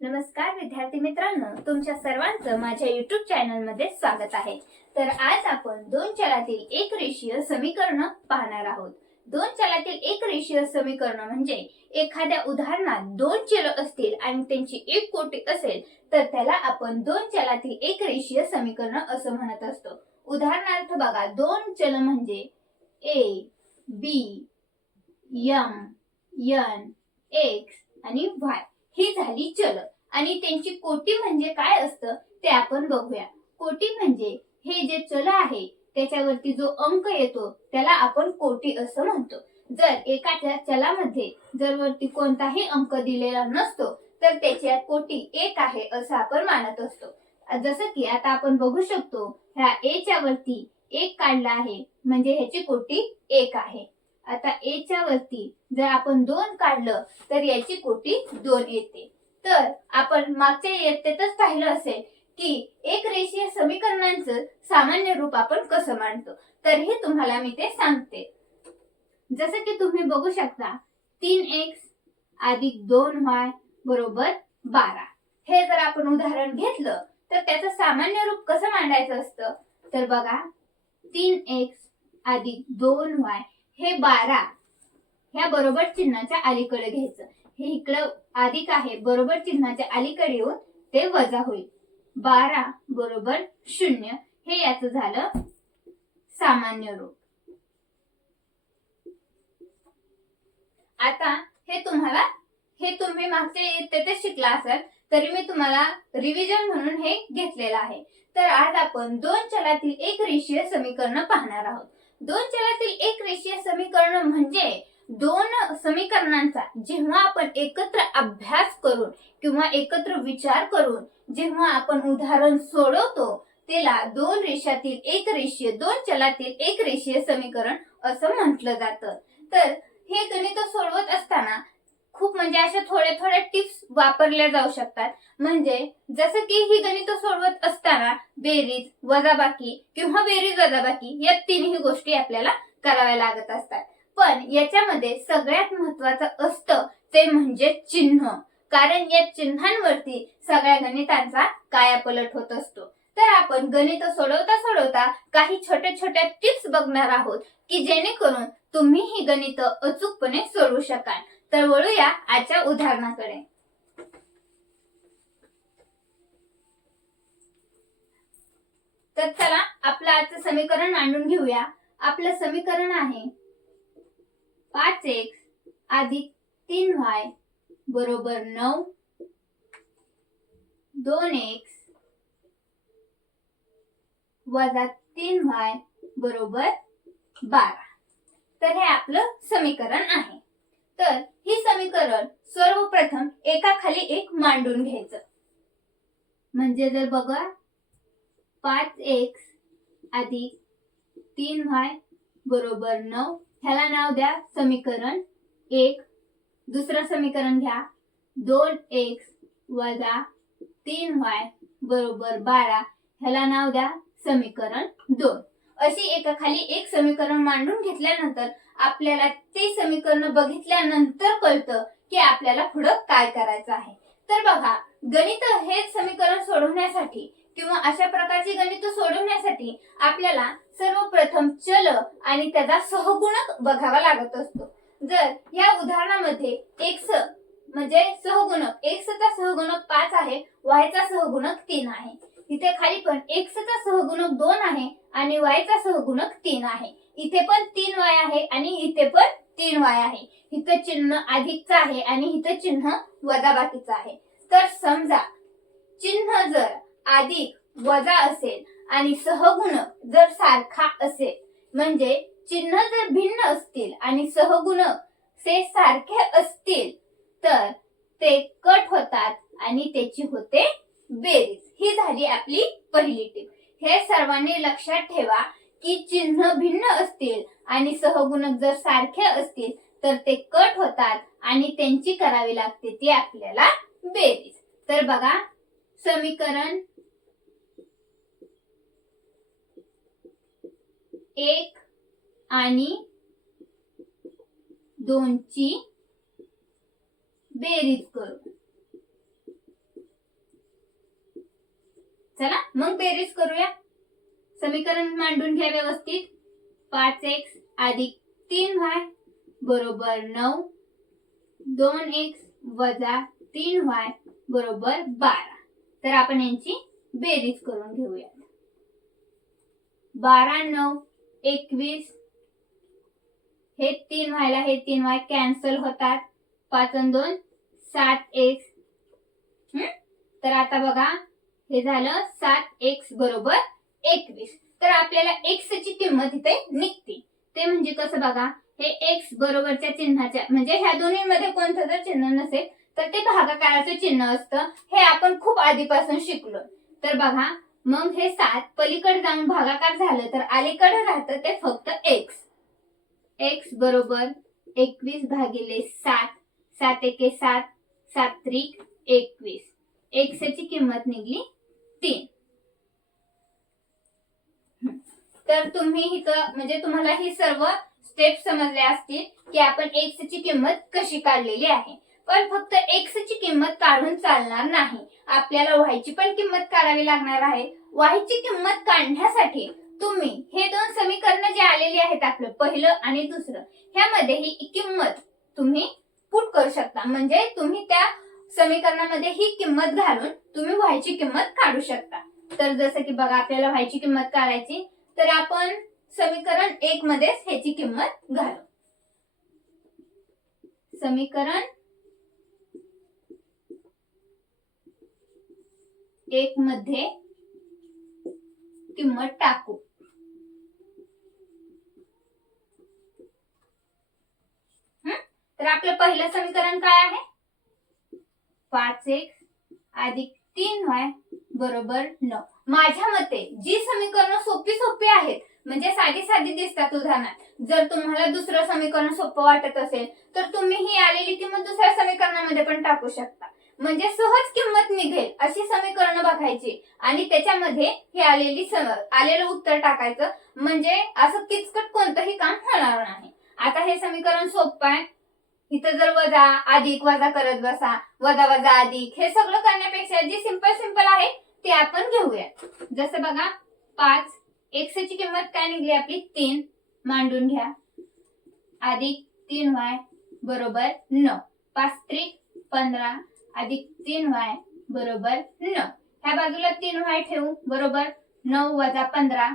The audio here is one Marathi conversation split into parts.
नमस्कार विद्यार्थी मित्रांनो, तुमच्या सर्वांचं माझ्या YouTube चॅनल मध्ये स्वागत आहे। तर आज आपण दोन चलातील एक रेषीय समीकरण पाहणार आहोत। दोन चलातील एक रेषीय समीकरण म्हणजे एखाद्या उदाहरणात दोन चल असतील आणि त्यांची एक कोटी असेल तर त्याला आपण दोन चलातील एक रेषीय समीकरण असं म्हणत असतो। उदाहरणार्थ बघा, दोन चल म्हणजे a, b, m, n, x आणि y ही झाली चल आणि त्यांची कोटी म्हणजे काय असतं ते आपण बघूया। कोटी म्हणजे हे जे चल आहे त्याच्यावरती जो अंक येतो त्याला आपण कोटी असं म्हणतो। जर एका चलामध्ये जर वरती कोणताही अंक दिलेला नसतो तर त्याची कोटी एक आहे असं आपण मानत असतो। जसं की आता आपण बघू शकतो, ह्या a च्या वरती एक काढला आहे म्हणजे ह्याची कोटी एक आहे। आता a च्या वरती जर आपण 2 काढलं तर याची कोटी 2 येते। तर आपण मागच्या इयत्तेतच पाहिलं असेल की एक रेषीय समीकरणांचं सामान्य रूप आपण कसं मांडतो, तर हे तुम्हाला मी ते सांगते। जसं की तुम्ही बघू शकता, 3x अधिक 2y बरोबर 12 हे जर आपण उदाहरण घेतलं तर त्याचं सामान्य रूप कसं मांडायचं असतं, तर बघा 3x अधिक 2y हे 12 ह्या बरोबर चिन्हाच्या अलीकडे घ्यायचं। हे इकडं अधिक आहे, बरोबर चिन्हाच्या अलीकडे येऊन ते वजा होईल। 12 बरोबर 0 हे याचं झालं सामान्य रूप। आता हे तुम्ही मागच्या इयत्तेत शिकला असाल तरी मी तुम्हाला रिव्हिजन म्हणून हे घेतलेलं आहे। तर आज आपण दोन चलातील एक रेषीय समीकरण पाहणार आहोत। दोन चलातील एक रेषीय समीकरण म्हणजे दोन समीकरणांचा जेव्हा आपण एकत्र अभ्यास करून किंवा एकत्र विचार करून जेव्हा आपण उदाहरण सोडवतो त्याला दोन रेषातील एक रेषीय दोन चलातील एक रेषीय समीकरण असं म्हटलं जातं। तर हे गणित सोडवत असताना खूप म्हणजे अशा थोड्या टिप्स वापरल्या जाऊ शकतात। म्हणजे जसं की ही गणित सोडवत असताना बेरीज वजाबाकी किंवा बेरीज वजाबाकी या तिन्ही गोष्टी आपल्याला कराव्या लागत असतात। पण याच्यामध्ये सगळ्यात महत्त्वाचं असतं ते म्हणजे चिन्ह, कारण या चिन्हांवरती सगळ्या गणितांचा कायापालट होत असतो। तर आपण गणित सोडवता काही छोट्या टिप्स बघणार आहोत की जेणेकरून तुम्ही ही गणित अचूकपणे सोडवू शकाल। तर वळूया आजच्या उदाहरणाकडे। तर चला आपलं आजचं समीकरण मांडून घेऊया। आपलं समीकरण आहे 5x अधिक 3y बरोबर 9, 2x वजा 3y बरोबर 12। तर हे आपलं समीकरण आहे। तर ही समीकरण सर्वप्रथम एकाखाली एक मांडून घ्यायचं। म्हणजे जर बघा 5x अधिक 3y बरोबर 9 ह्याला नाव द्या समीकरण 1। दुसरं समीकरण घ्या 2x वजा 3y बरोबर 12 ह्याला नाव द्या समीकरण 2। अशी एकाखाली एक समीकरण मांडून घेतल्यानंतर आपल्याला ते समीकरण बघितल्यानंतर कळतं की आपल्याला पुढे काय करायचं आहे। तर बघा, गणित हे समीकरण सोडवण्यासाठी किंवा अशा प्रकारची गणित सोडवण्यासाठी आपल्याला सर्वप्रथम चल आणि त्याचा सहगुणक बघावा लागत असतो। जर या उदाहरणामध्ये x म्हणजे सहगुणक, x चा सहगुणक 5 आहे, y चा सहगुणक 3 आहे। इथे खाली पण x चा सहगुणक 2 आहे आणि y चा सहगुणक 3 आहे। इथे पण 3y आहे आणि इथे पण 3y आहे। इथे चिन्ह अधिकचं आहे आणि इथे चिन्ह वजाबाकीचं आहे। तर समजा चिन्ह जर अधिक वजा असेल आणि सहगुणक जर सारखा असेल, म्हणजे चिन्ह जर भिन्न असतील आणि सहगुणक ते सारखे असतील तर ते कट होतात आणि त्याची होते बेरीज। ही झाली आपली पहिली टीप। हे सर्वांनी लक्षात ठेवा की चिन्ह भिन्न असतील आणि सहगुणक जर सारखे असतील तर ते कट होतात आणि त्यांची करावी लागते ती आपल्याला बेरीज। तर बघा, समीकरण 1 आणि 2 ची बेरीज करू। चला मग बेरीज करूया. समीकरण मांडून घ्या व्यवस्थित. 5x अधिक 3y बरोबर 9, 2x वजा 3y बरोबर 12. तर आपण यांची बेरीज करून घेऊया. 12 9 21, हे 3y ला हे 3y कॅन्सल होतात. 5 आणि 2 7x. तर आता बघा हे झालं 7x बरोबर 21. तर आपल्याला x ची किंमत इथे निघते. ते म्हणजे कसं बघा, हे x बरोबरच्या चिन्हाच्या म्हणजे ह्या दोन्हीमध्ये कोणतं जर चिन्ह नसेल तर ते भागाकाराचं चिन्ह असतं. हे आपण खूप आधीपासून शिकलो. तर बघा मग हे 7 पलीकडे जाऊन भागाकार झालं तर अलीकडे राहतं ते फक्त x. x बरोबर 21 भागिले 7. 7 एके 7, 7 त्रिक 21. x ची किंमत निघली 3. तर तुम्ही इथं म्हणजे तुम्हाला ही सर्व स्टेप समजले असतील की आपण x ची किंमत कशी काढलेली आहे. पण फक्त x ची किंमत काढून चालणार नाही, आपल्याला y ची पण किंमत काढावी लागणार आहे. y ची किंमत काढण्यासाठी तुम्ही हे दोन समीकरण जे आलेली आहेत आपलं पहिलं आणि दुसरं, ह्यामध्ये ही किंमत तुम्ही पुट करू शकता. म्हणजे तुम्ही त्या समीकरणामध्ये ही किंमत घालून तुम्ही y ची किंमत काढू शकता. तर जसं की बघा आपल्याला y ची किंमत काढायची, तर आपण समीकरण 1 मध्ये ह्याची किंमत घालू. समीकरण 1 मध्ये किंमत टाकू. तर आपलं पहिलं समीकरण काय आहे? 5x अधिक 3y बरोबर 9. माझ्या मते जी समीकरणं सोपी आहेत म्हणजे साधी दिसतात उदाहरणार्थ, जर तुम्हाला दुसरं समीकरण सोपं वाटत असेल तर तुम्ही ही आलेली किंमत दुसऱ्या समीकरणामध्ये पण टाकू शकता. म्हणजे सहज किंमत निघेल अशी समीकरणं बघायची आणि त्याच्यामध्ये हे आलेलं उत्तर टाकायचं. म्हणजे असं किचकट कोणतंही काम होणार नाही. आता हे समीकरण सोपं आहे. इथं जर वजा अधिक वजा करत बसा, वजा वजा अधिक हे सगळं करण्यापेक्षा जे सिंपल आहे ते आपण घेऊया. जसं बघा 5 x ची किंमत काय निघली आपली 3, मांडून घ्या, अधिक 3y बरोबर 9. 5 त्रिक 15 अधिक 3y बरोबर 9. ह्या बाजूला 3y ठेवू बरोबर 9 वजा 15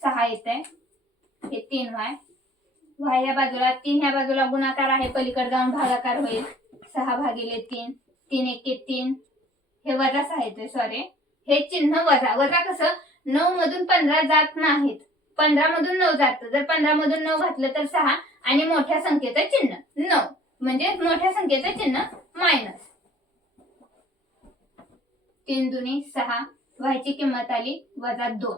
6 येते. हे 3y, y या बाजूला 3 ह्या बाजूला गुणाकार आहे, पलीकडे जाऊन भागाकार होईल. 6 भागिले 3, 3 एके 3, हे वजा 6 येते. सॉरी, हे चिन्ह वजा. वजा कसं 9 मधून 15 जात नाहीत, 15 मधून 9 जातं. जर 15 मधून 9 घातलं तर 6 आणि मोठ्या संख्येचं चिन्ह 9 म्हणजे मोठ्या संख्येचं चिन्ह मायनस. 3 दुनी 6, y ची किंमत आली वजा 2.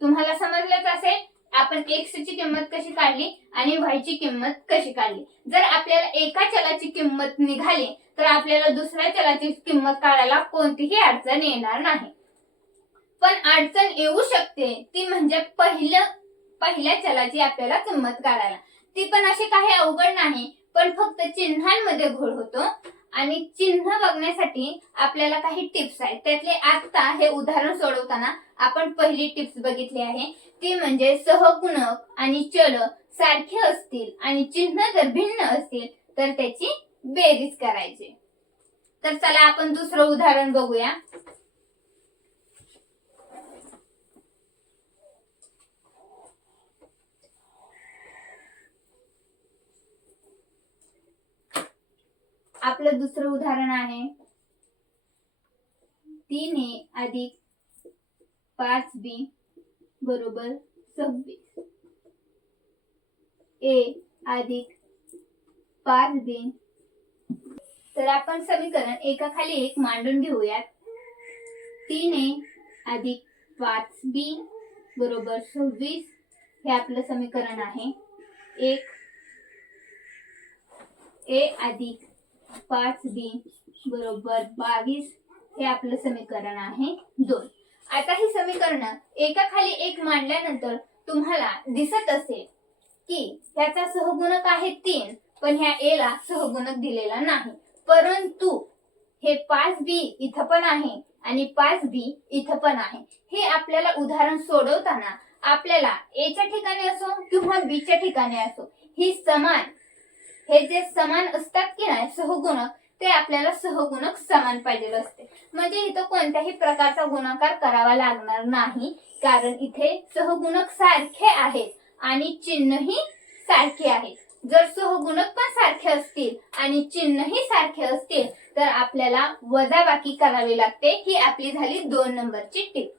तुम्हाला समजलंच असेल आपण x ची किंमत कशी काढली आणि y ची किंमत कशी काढली. जर आपल्याला एका चलाची किंमत निघाली तर आपल्याला दुसऱ्या चलाची किंमत काढायला कोणतीही अडचण येणार नाही. पण अडचण येऊ शकते ती म्हणजे पहिल्या चलाची आपल्याला किंमत काढायला. ती पण अशी काही अवघड नाही, पण फक्त चिन्हांमध्ये घोळ होतो. आणि चिन्ह बघण्यासाठी आपल्याला काही टिप्स आहेत. त्यातले आता हे उदाहरण सोडवताना आपण पहिली टिप्स बघितली आहे, ती म्हणजे सहगुणक आणि चल सारखे असतील आणि चिन्ह जर भिन्न असतील तर त्याची बेरीज करायची. तर चला आपण दुसरं उदाहरण बघूया. आपलं दुसरं उदाहरण आहे 3a अधिक 5b बरोबर 26. a अधिक 5b. तर आपण समीकरण एकाखाली एक मांडून घेऊयात. 3a अधिक 5b बरोबर 26 हे आपलं समीकरण आहे 1. a अधिक 5b बरोबर 22 हे आपलं समीकरण आहे 2. आता ही समीकरण एकाखाली एक मांडल्यानंतर तुम्हाला दिसत असेल की ह्याचा सहगुणक आहे 3, पण ह्या ए ला सहगुणक दिलेला नाही, परंतु हे 5b इथं पण आहे आणि 5b इथं पण आहे. हे आपल्याला उदाहरण सोडवताना आपल्याला ए च्या ठिकाणी असो किंवा बी च्या ठिकाणी असो ही समान, हे जे समान असतात की नाही सहगुणक, ते आपल्याला सहगुणक समान पाहिजे असते. म्हणजे इथं कोणत्याही प्रकारचा गुणाकार करावा लागणार नाही, कारण इथे सहगुणक सारखे आहेत आणि चिन्हही सारखे आहेत. जर सहगुणक पण सारखे असतील आणि चिन्हही सारखे असतील तर आपल्याला वजाबाकी करावी लागते. ही आपली झाली 2 नंबरची टिप.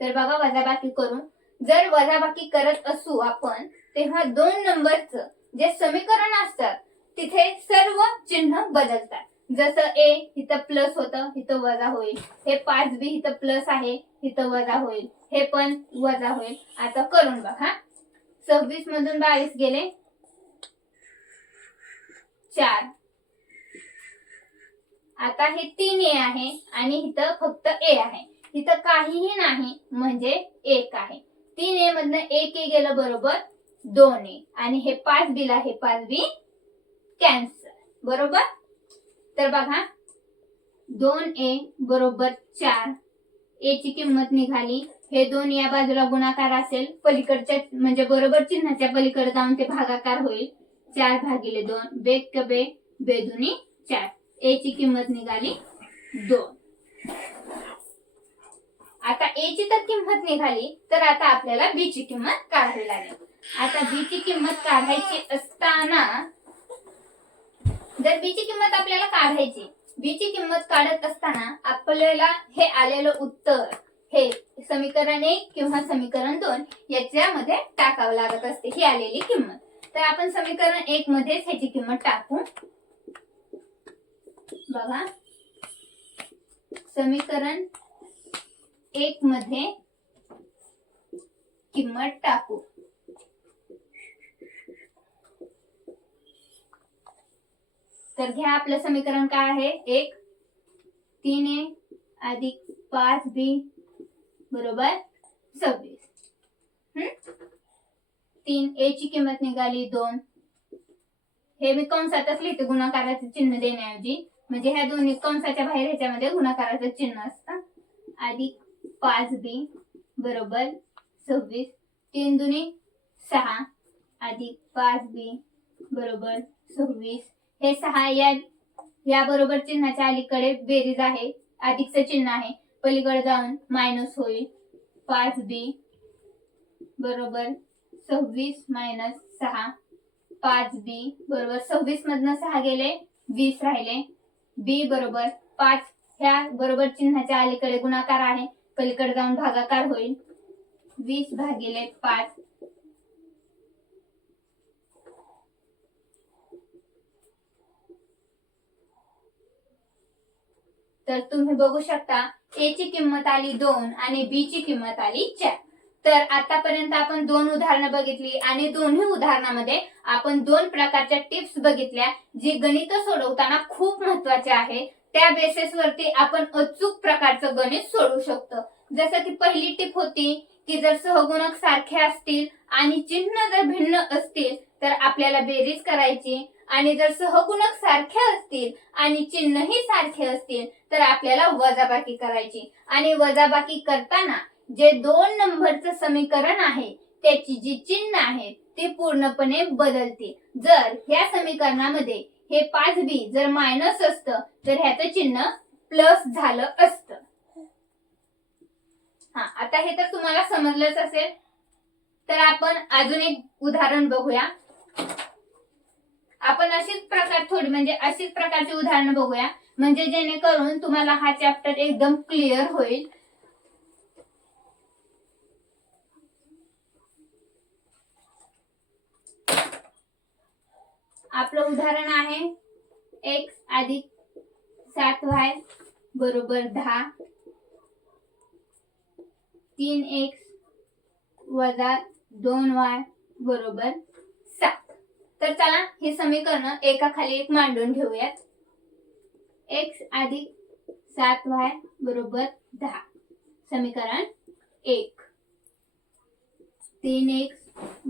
तर बघा वजाबाकी करून, जर वजाबाकी करत असू आपण तेव्हा 2 नंबरचं जे समीकरण असतात तिथे सर्व चिन्ह बदलतात. जसं ए इथं प्लस होतं, इथं वजा होईल. हे 5b इथं प्लस आहे, इथं वजा होईल. हे पण वजा होईल. आता करून बघा. 26 मधून 22 गेले 4. आता हे 3a आहे आणि इथं फक्त a आहे. इथं काहीही नाही म्हणजे 1 आहे. 3a मधनं 1a गेलं बरोबर 2a आणि हे 5b ला हे 5b कॅन्सल. बरोबर. तर बघा 2a बरोबर 4. a ची किंमत निघाली. हे 2 या बाजूला गुणाकार असेल, पलीकडच्या म्हणजे बरोबर चिन्हाच्या पलीकडे जाऊन ते भागाकार होईल. 4 भागिले 2 बेक बे बेदुनी 4. a ची किंमत निघाली 2. आता a ची तर किंमत निघाली, तर आता आपल्याला b ची किंमत काढावी लागेल. आता b ची किंमत काढायची असताना, जर b ची किंमत आपल्याला काढायची, b ची किंमत काढत असताना आपल्याला हे आलेलं उत्तर हे समीकरण 1 किंवा समीकरण 2 याच्यामध्ये टाकावं लागत असते ही आलेली किंमत. तर आपण समीकरण 1 मध्येच ह्याची किंमत टाकू. बघा समीकरण 1 मध्ये किंमत टाकू. तर घ्या आपलं समीकरण काय आहे. 1 3a अधिक 5b बरोबर 26. 3a ची किंमत निघाली 2. हे मी कंसातच लिहिते गुणाकाराचं चिन्ह देण्याऐवजी, म्हणजे ह्या दोन्ही कंसाच्या बाहेर ह्याच्यामध्ये गुणाकाराचं चिन्ह असतं. अधिक 5b बरोबर 26. 3 दुनी 6 अधिक 5b बरोबर 26. हे 6 या बरोबर चिन्हाच्या अलीकडे बेरीज आहे, अधिकचं चिन्ह आहे, पलीकडे जाऊन मायनस होईल. 5b बरोबर 26 मायनस 6. 5b बरोबर 26 मधनं 6 गेले 20 राहिले. b बरोबर 5 ह्या बरोबर चिन्हाच्या अलीकडे गुणाकार आहे, पलीकडे जाऊन भागाकार होईल. 20 भागिले 5. तर तुम्ही बघू शकता a ची किंमत आली 2 आणि b ची किंमत आली 4. तर आतापर्यंत आपण 2 उदाहरणं बघितली आणि दोन्ही उदाहरणामध्ये आपण 2 प्रकारच्या टिप्स बघितल्या, जी गणित सोडवताना खूप महत्त्वाच्या आहेत. त्या बेसिसवरती आपण अचूक प्रकारचं गणित सोडवू शकतो. जसं की पहिली टिप होती की जर सहगुणक सारखे असतील आणि चिन्ह जर भिन्न असतील तर आपल्याला बेरीज करायची, आणि जर सहगुणक सारखे असतील आणि चिन्हही सारखे असतील तर आपल्याला वजाबाकी करायची. आणि वजाबाकी करताना जे 2 नंबरचं समीकरण आहे त्याची जी चिन्ह आहे ते पूर्णपणे बदलते. जर ह्या समीकरणामध्ये हे 5b जर मायनस असतं तर ह्याचं चिन्ह प्लस झालं असतं. आता हे तर तुम्हाला समजलंच असेल. तर आपण अजून एक उदाहरण बघूया. आपण अशीच प्रकारची उदाहरणं बघूया, म्हणजे जेणेकरून तुम्हाला हा चॅप्टर एकदम क्लिअर होईल. आपलं उदाहरण आहे x अधिक 7y बरोबर 10. 3x वजा 2y बरोबर 7. तर चला हे समीकरण एकाखाली एक मांडून घेऊयात. x अधिक 7y बरोबर 10. समीकरण 1. 3x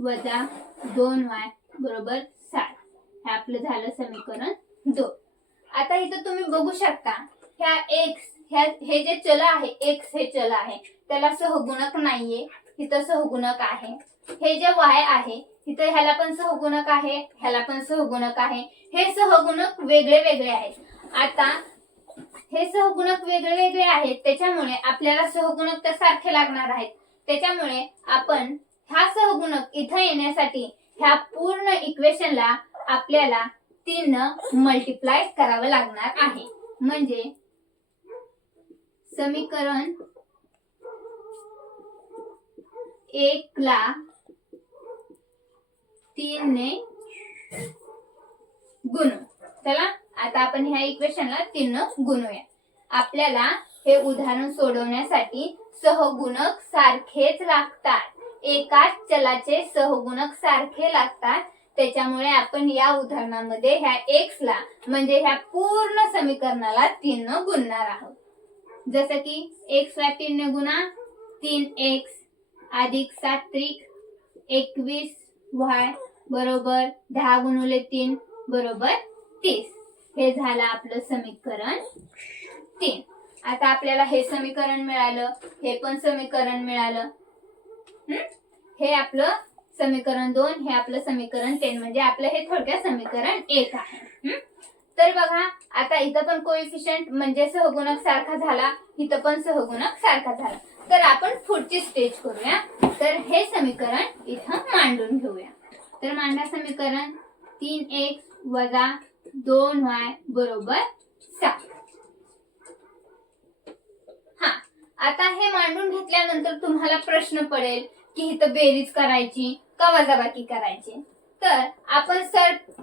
वजा 2y बरोबर 7. हे आपलं झालं समीकरण 2. आता इथं तुम्ही बघू शकता ह्या x हे जे चल आहे x हे चल आहे त्याला सहगुणक नाहीये, इथं सहगुणक आहे. हे जे y आहे इथं ह्याला पण सहगुणक आहे, ह्याला पण सहगुणक आहे. हे सहगुणक वेगळे वेगळे आहेत. आता हे सहगुणक वेगळे वेगळे आहेत त्याच्यामुळे आपल्याला सहगुणक तर सारखे लागणार आहेत. त्याच्यामुळे आपण हा सहगुणक इथं येण्यासाठी ह्या पूर्ण इक्वेशनला आपल्याला 3 ने मल्टिप्लाय करावं लागणार आहे. म्हणजे समीकरण 1 ला 3 ने गुणू. चला आता आपण ह्या इक्वेशनला 3 ने गुणूया. आपल्याला हे उदाहरण सोडवण्यासाठी सहगुणक सारखेच लागतात. एकाच चलाचे सहगुणक सारखे लागतात. त्याच्यामुळे आपण या उदाहरणामध्ये ह्या x ला म्हणजे ह्या पूर्ण समीकरणाला 3 ने गुणणार आहोत. जसं की x ला 3 ने गुणा 3x अधिक 7 21y बरोबर 10 गुणिले 3 बरोबर 30. हे झालं आपलं समीकरण 3. आता आपल्याला हे समीकरण मिळालं, हे पण समीकरण मिळालं. हे आपलं समीकरण 2, हे आपलं समीकरण 3 म्हणजे आपलं हे थोडक्यात समीकरण 1 आहे. तर बघा आता इथं पण कोएफिशियंट म्हणजे सहगुणक सारखा झाला, इथं पण सहगुणक सारखा झाला. तर आपण पुढची स्टेज करूया. तर हे समीकरण इथं मांडून घेऊया. तर मांडा समीकरण 3x वजा 2y बरोबर 7. आता हे मांडून घेतल्यानंतर तुम्हाला प्रश्न पडेल की इथं बेरीज करायची का वजाबाकी करायची. तर आपण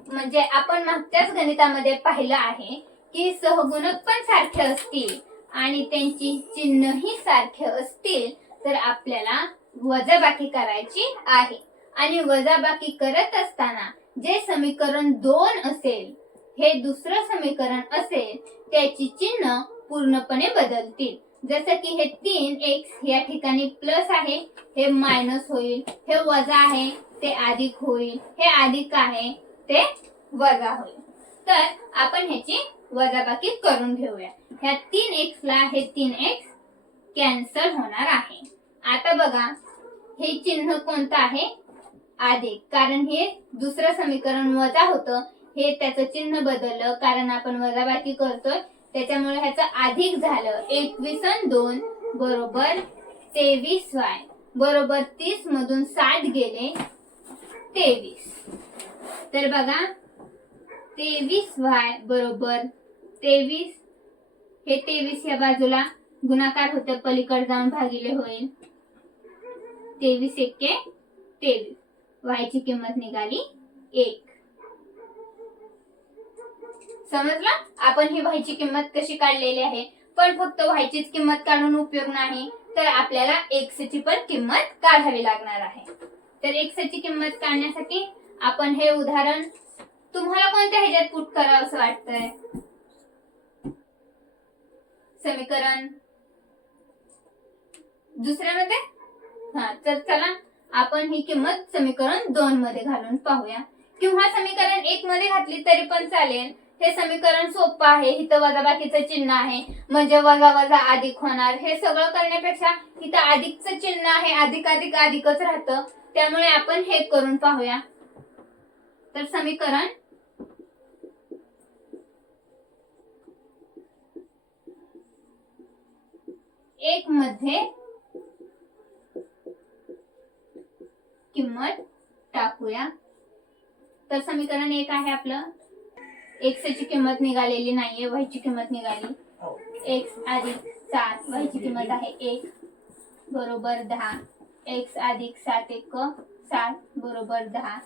म्हणजे आपण मागच्याच गणितामध्ये पाहिलं आहे की सहगुणक पण सारखे असतील आणि त्यांची चिन्हही सारखे असतील तर आपल्याला वजाबाकी करायची आहे. आणि वजाबाकी करत असताना जे समीकरण 2 असेल हे दुसरं समीकरण असेल त्याची चिन्ह पूर्णपणे बदलतील. जसं की हे 3x या ठिकाणी प्लस आहे, हे मायनस होईल. हे वजा आहे ते अधिक होईल. हे अधिक आहे ते वजा होईल. तर आपण ह्याची वजाबाकी करून घेऊया. ह्या 3x ला हे 3x कॅन्सल होणार आहे. आता बघा हे चिन्ह कोणतं आहे अधिक, कारण हे दुसरं समीकरण वजा होतं, हे त्याचं चिन्ह बदललं कारण आपण वजाबाकी करतोय त्याच्यामुळे ह्याचं अधिक झालं. 21 आणि 2 बरोबर 23y बरोबर 30 मधून 7 गेले 23. तर बघा 23y बरोबर 23, हे 23 या बाजूला गुणाकार होतं पलीकडे जाऊन भागिले होईल. 23 एके 23, y ची किंमत निघाली 1. समजलं आपण ही y ची किंमत कशी काढलेली आहे. पण फक्त y चीच किंमत काढून उपयोग नाही तर आपल्याला x ची पण किंमत काढावी लागणार आहे. तर x ची किंमत काढण्यासाठी आपण हे उदाहरण तुम्हाला कोणत्या ह्याच्यात पुट करावं असं वाटतंय. समीकरण दुसऱ्यामध्ये तर चला आपण ही किंमत समीकरण 2 मध्ये घालून पाहूया किंवा समीकरण 1 मध्ये घातली तरी पण चालेल. हे समीकरण सोपं आहे. इथं वजाबाकीचं चिन्ह आहे म्हणजे वजा वजा अधिक होणार. हे सगळं करण्यापेक्षा इथं अधिकचं चिन्ह आहे, अधिक अधिक अधिकच राहतं. त्यामुळे आपण हे करून पाहूया. तर समीकरण एक मध्ये किंमत टाकूया. तर समीकरण 1 आहे आपलं. x ची किंमत निघालेली नाहीये, y ची किंमत निघाली. x अधिक 7 y ची किंमत आहे 1 बरोबर 10. x अधिक 7 1 7 बरोबर 10.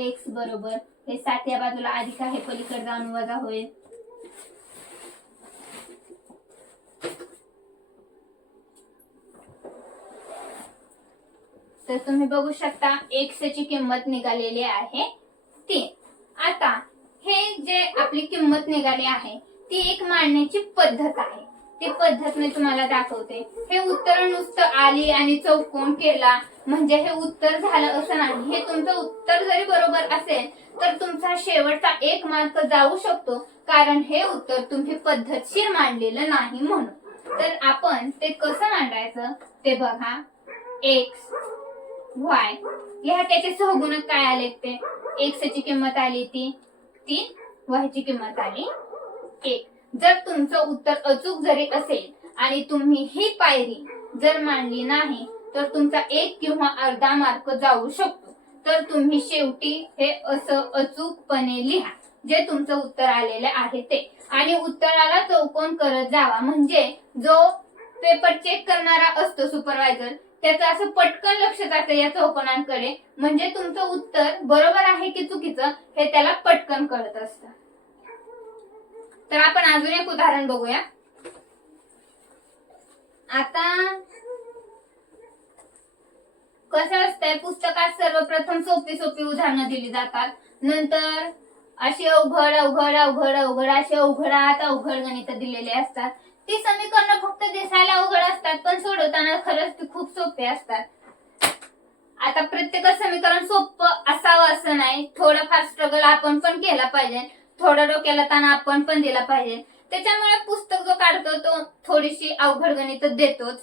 x बरोबर हे 7 या बाजूला अधिक आहे पलीकडे जाऊन वजा होईल. तर तुम्ही बघू शकता x ची किंमत निघालेली आहे 3. आता हे जे आपली किंमत निघाली आहे ती एक मांडण्याची पद्धत आहे. ती पद्धत मी तुम्हाला दाखवते. हे उत्तर नुसतं आली आणि चौकोन केला म्हणजे हे उत्तर झालं असं नाही. हे तुमचं उत्तर जरी बरोबर असेल तर तुमचा शेवटचा 1 मार्क जाऊ शकतो, कारण हे उत्तर तुम्ही पद्धतशीर मांडलेलं नाही म्हणून. तर आपण ते कसं मांडायचं ते बघा. एक्स वाय ह्या त्याचे सहगुणक काय आले ते एक्स ची किंमत आली ती 3, वाय ची किंमत आली 1. जर तुमचं उत्तर अचूक जरी असेल आणि तुम्ही ही पायरी जर मांडली नाही तर तुमचा 1 किंवा अर्धा मार्क जाऊ शकतो. तर तुम्ही शेवटी हे असं अचूकपणे लिहा जे तुमचं उत्तर आलेले आहे ते, आणि उत्तराला चौकोन करत जावा. म्हणजे जो पेपर चेक करणारा असतो सुपरवायझर त्याचं असं पटकन लक्ष जातं या चौकोनांकडे, म्हणजे तुमचं उत्तर बरोबर आहे की चुकीचं हे त्याला पटकन कळत असतं. तर आपण अजून एक उदाहरण बघूया. आता कसं असतंय, पुस्तकात सर्वप्रथम सोपी सोपी उदाहरणं दिली जातात, नंतर अशी अवघड अवघड अवघड अवघड अशी अवघडात अवघड गणित दिलेले असतात. ती समीकरणं फक्त दिसायला अवघड असतात पण सोडवताना खरंच ती खूप सोपे असतात. आता प्रत्येक समीकरण सोपं असावं असं नाही, थोडंफार स्ट्रगल आपण पण केला पाहिजे, थोडा डोक्याला ताण आपण पण दिला पाहिजे. त्याच्यामुळे पुस्तक जो काढतो तो थोडीशी अवघड गणित देतोच.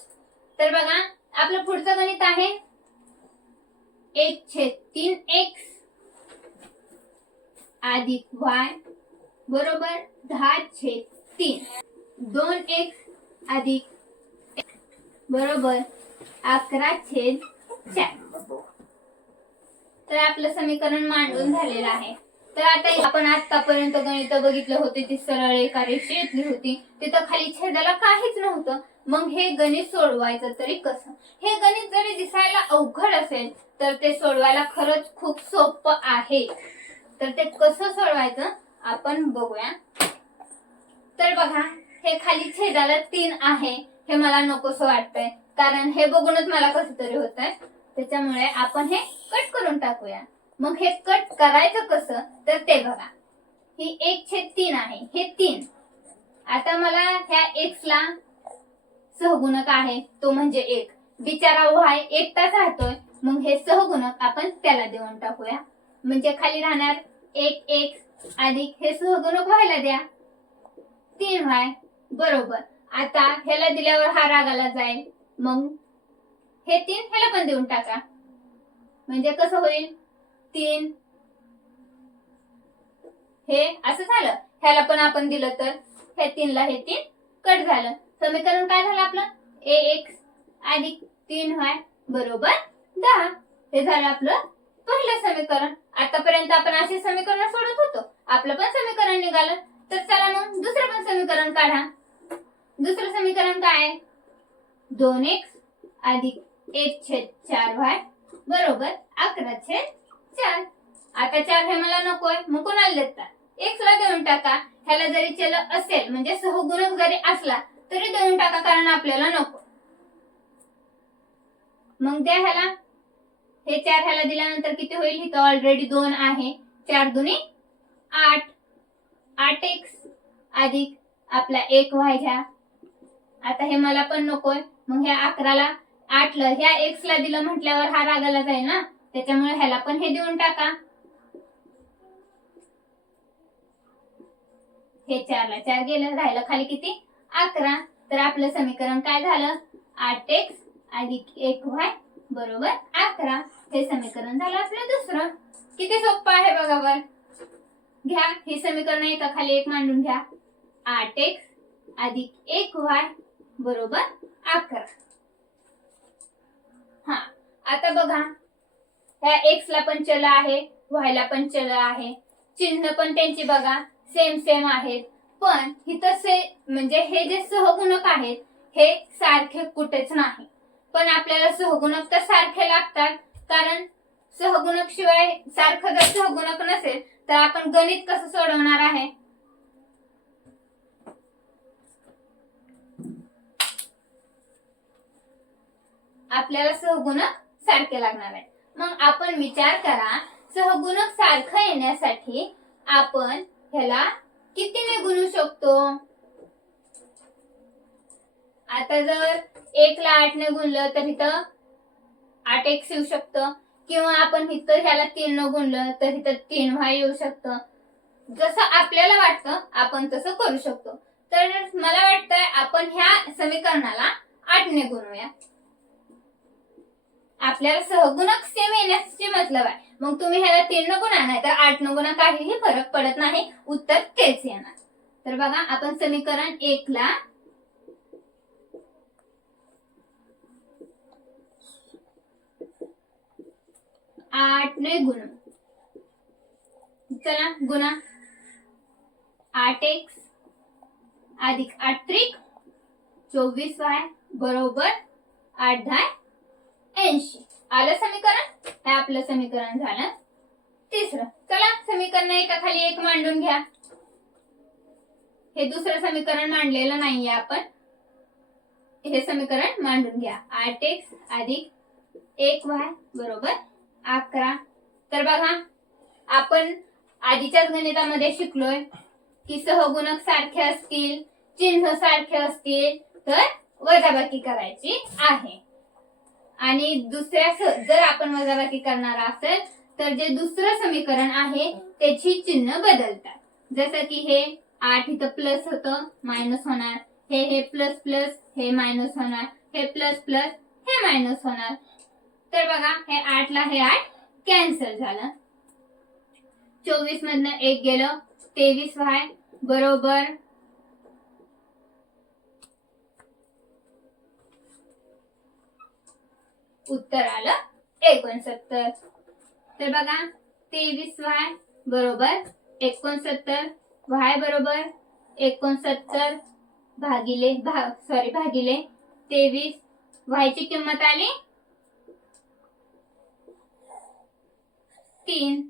तर बघा आपलं पुढचं गणित आहे 1/3x अधिक y बरोबर 10/3, 2x अधिक बरोबर 11/4. तर आपलं समीकरण मांडून झालेलं आहे. तर आता आपण आतापर्यंत गणित बघितलं होते ती सरळ एका रेषेतली होती, तिथं खाली छेदाला काहीच नव्हतं. मग हे गणित सोडवायचं तरी कसं? हे गणित जरी दिसायला अवघड असेल तर ते सोडवायला खरंच खूप सोपं आहे. तर ते कसं सोडवायचं आपण बघूया. तर बघा हे खाली छेदाला 3 आहे, हे मला नकोसं वाटतंय कारण हे बघूनच मला कसं तरी होतंय. त्याच्यामुळे आपण हे कट करून टाकूया. मग हे कट करायचं कसं तर ते बघा, ही 1/3 आहे, हे 3. आता मला ह्या x ला सहगुणक आहे तो म्हणजे 1, बिचारा y एकटाच राहतोय, मग हे सहगुणक आपण त्याला देऊन टाकूया. म्हणजे खाली राहणार 1x अधिक हे सहगुणक व्हायला द्या 3y बरोबर. आता ह्याला दिल्यावर हा रागाला जाईल, मग हे 3 ह्याला पण देऊन टाका. म्हणजे कसं होईल 3 हे असं झालं. ह्याला पण आपण दिलं तर हे 3 ला हे 3 कट झालं. समीकरण काय झालं आपलं ax अधिक 3y बरोबर 10. हे झालं आपलं पहिलं समीकरण. आतापर्यंत आपण असे समीकरण सोडत होतो, आपलं पण समीकरण निघालं. तर चला मग दुसरं पण समीकरण काढा. दुसरं समीकरण काय आहे 2x अधिक 1/4y बरोबर 11/4. आता 4 हे मला नकोय, मग कोणाला देता x ला देऊन टाका. ह्याला जरी चल असेल म्हणजे सहगुणक जरी असला तरी देऊन टाका कारण आपल्याला नको. मग द्या ह्याला, हे 4 ह्याला दिल्यानंतर किती होईल, इथं ऑलरेडी 2 आहे, 4 दुनी 8, 8x अधिक आपला 1y घ्या. आता हे मला पण नकोय, मग ह्या 11 ला 8 ला ह्या x ला दिलं म्हटल्यावर हा रागाला जाईल ना, त्याच्यामुळे ह्याला पण हे देऊन टाका. हे 4 ला 4 गेलं, राहिलं खाली किती 11. तर आपलं समीकरण काय झालं 8x अधिक 1y बरोबर 11. हे समीकरण झालं आपलं दुसरं. किती सोपं आहे बघा बर. घ्या हे समीकरण एका खाली एक मांडून घ्या. 8x अधिक 1y बरोबर 11. हा आता बघा ह्या x ला पण चल आहे, y ला पण चल आहे, चिन्ह पण त्यांची बघा सेम सेम आहेत, पण इथं म्हणजे हे जे सहगुणक आहेत हे सारखे कुठेच नाही. पण आपल्याला सहगुणक तर सारखे लागतात, कारण सहगुणक शिवाय सारखं जर सहगुणक नसेल तर आपण गणित कसं सोडवणार आहे. आपल्याला सहगुणक सारखे लागणार आहे. मग आपण विचार करा सहगुणक सारखं येण्यासाठी आपण ह्याला कितीने गुणू शकतो. आता जर 1 ला 8 ने गुणलं तर इथं 8x येऊ शकतं, किंवा आपण इथं ह्याला 3 न गुणलं तर इथं 3y येऊ शकतं. जसं आपल्याला वाटतं आपण तसं करू शकतो. तर मला वाटतंय आपण ह्या समीकरणाला 8 ने गुणूया. आपल्याला सहगुणक सेम येण्याचे मतलब आहे. मग तुम्ही ह्याला 3 न गुणा नाही तर 8 न गुणा, काहीही फरक पडत नाही, उत्तर तेच येणार. तर बघा आपण समीकरण 1 ला 8 ने गुणू. चला गुणा. 8x अधिक 8 त्रिक 24y बरोबर 8 10 80. आलं समीकरण? हे आपलं समीकरण झालं तिसरं. चला समीकरण एकाखाली एक मांडून घ्या. हे दुसरं समीकरण मांडलेलं नाहीये आपण, हे समीकरण मांडून घ्या. 8x अधिक 1y बरोबर 11. तर बघा आपण आधीच्याच गणितामध्ये शिकलोय की सहगुणक सारखे असतील, चिन्ह सारखे असतील तर वजाबाकी करायची आहे. आणि दुसऱ्या जर आपण वजाबाकी करणार असेल तर जे दुसरं समीकरण आहे त्याची चिन्ह बदलतात. जसं की हे 8 इथं प्लस होतं, मायनस होणार, हे प्लस प्लस हे मायनस होणार, हे प्लस प्लस हे मायनस होणार. तर बघा हे 8 ला हे 8 कॅन्सल झालं. 24 मधनं 1 गेलं, 23y बरोबर उत्तर आलं 69. तर बघा 23y बरोबर 69, y बरोबर 69 भागिले 23, y ची किंमत आली 3.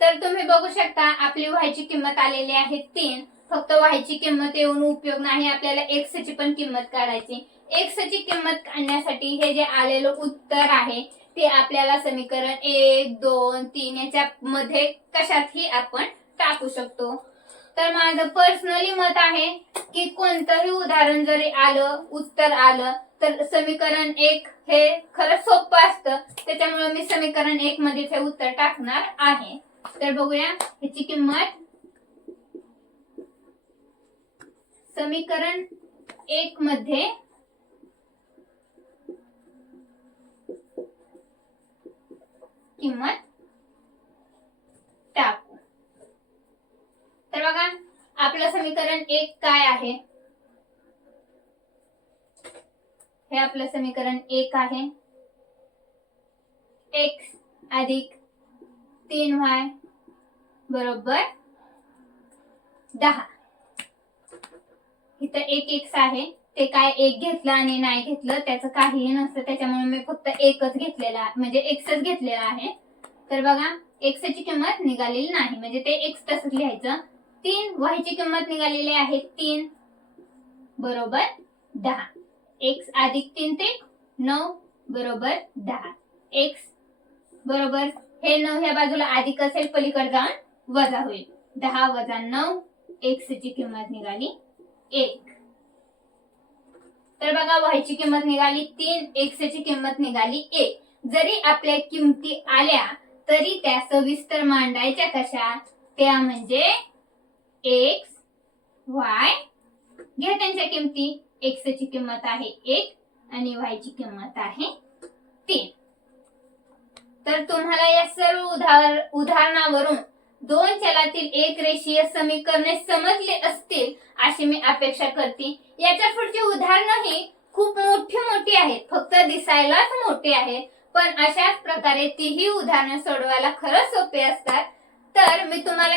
तर तुम्ही बघू शकता आपली y ची किंमत आलेली आहे 3. फक्त y ची किंमत येऊन उपयोग नाही, आपल्याला x ची पण किंमत काढायची. x ची किंमत काढण्यासाठी हे जे आलेलं उत्तर आहे ते आपल्याला समीकरण 1 2 3 याच्या मध्ये कशातही आपण टाकू शकतो. तर माझं पर्सनली मत आहे की कोणतंही उदाहरण जरी आलं, उत्तर आलं तर समीकरण 1 हे खरंच सोपं असतं, त्याच्यामुळे मी समीकरण 1 मध्ये हे उत्तर टाकणार आहे. तर बघूया ह्याची किंमत. समीकरण 1 मध्ये किंमत टाकू. तर बघा आपलं समीकरण 1 काय आहे? हे आपलं समीकरण 1 आहे. x अधिक 3y बरोबर 10. इथं 1x आहे, ते काय 1 घेतलं आणि नाही घेतलं त्याचं काहीही नसतं, त्याच्यामुळे मी फक्त एकच घेतलेला म्हणजे xच घेतलेला आहे. तर बघा x ची किंमत निघालेली नाही म्हणजे ते x तसंच लिहायचं. 3 y ची किंमत निघालेली आहे 3 बरोबर 10. x अधिक 3 ते 9 बरोबर 10. x बरोबर हे 9 ह्या बाजूला अधिक असेल, पलीकडे जाऊन वजा होईल. 10 वजा 9 x ची किंमत निघाली 1. तर बघा y ची किंमत निघाली 3, x ची किंमत निघाली 1. जरी आपल्या किमती आल्या तरी त्या सविस्तर मांडायच्या कशा? त्या म्हणजे x y घ्या त्यांच्या किमती. x ची किंमत आहे 1 आणि y ची किंमत आहे 3. तर तुम्हाला या सर्व उदाहरणावरून दोन चलातील एक रेषीय समीकरणे समजले असतील अशी मी अपेक्षा करते. याच्या पुढची उदाहरणंही खूप मोठी आहेत, फक्त दिसायलाच मोठी आहेत, पण अशाच प्रकारे तीही उदाहरणं सोडवायला खरंच सोपे असतात. तर मी तुम्हाला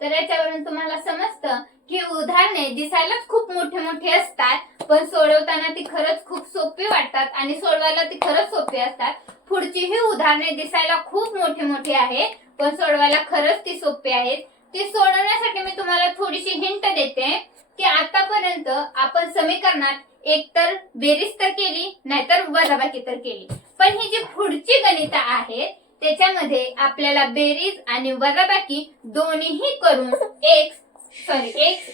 तर याच्यावरून तुम्हाला समजतं की उदाहरणे दिसायलाच खूप मोठी असतात, पण सोडवताना ती खरंच खूप सोपी वाटतात आणि सोडवायला ती खरंच सोपी असतात. पुढची ही उदाहरणे दिसायला खूप मोठी आहेत, पण सोडवायला खरंच ती सोपी आहेत. ती सोडवण्यासाठी मी तुम्हाला थोडीशी हिंट देते की आतापर्यंत आपण समीकरणात एकतर बेरीज तर केली नाहीतर वजाबाकी तर केली, पण ही जी पुढची गणितं आहेत त्याच्यामध्ये आपल्याला बेरीज आणि वजाबाकी दोन्हीही करून x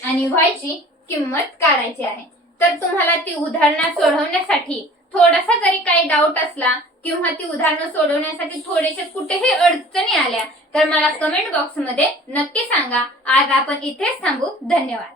आणि y ची किंमत काढायची आहे. तर तुम्हाला ती उदाहरणं सोडवण्यासाठी थोडासा जरी काही डाऊट असला किंवा ती उदाहरणं सोडवण्यासाठी थोडेसे कुठेही अडचणी आल्या तर मला कमेंट बॉक्स मध्ये नक्की सांगा. आज आपण इथेच थांबू. धन्यवाद.